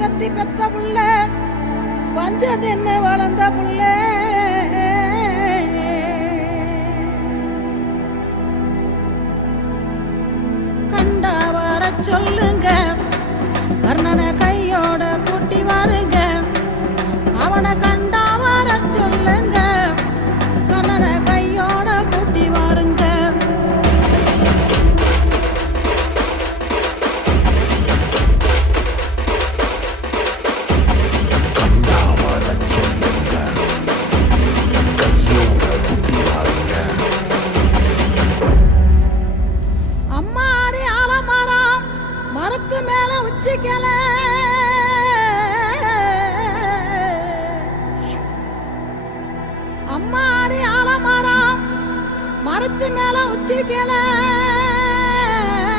கத்தி பெத்த புள்ள பஞ்சம் தின்னு வளர்ந்த புள்ள கண்டா வர சொல்லுங்க கர்ணனை கையோட கூட்டி வாருங்க அவனை கண்டா வர சொல்லுங்க கர்ணனை கையோட கூட்டி வாருங்க அம்மாடி ஆலமரம் மரத்து மேல உச்சிக்கல அம்மாடி ஆலமரம் மரத்து மேல உச்சிக்கல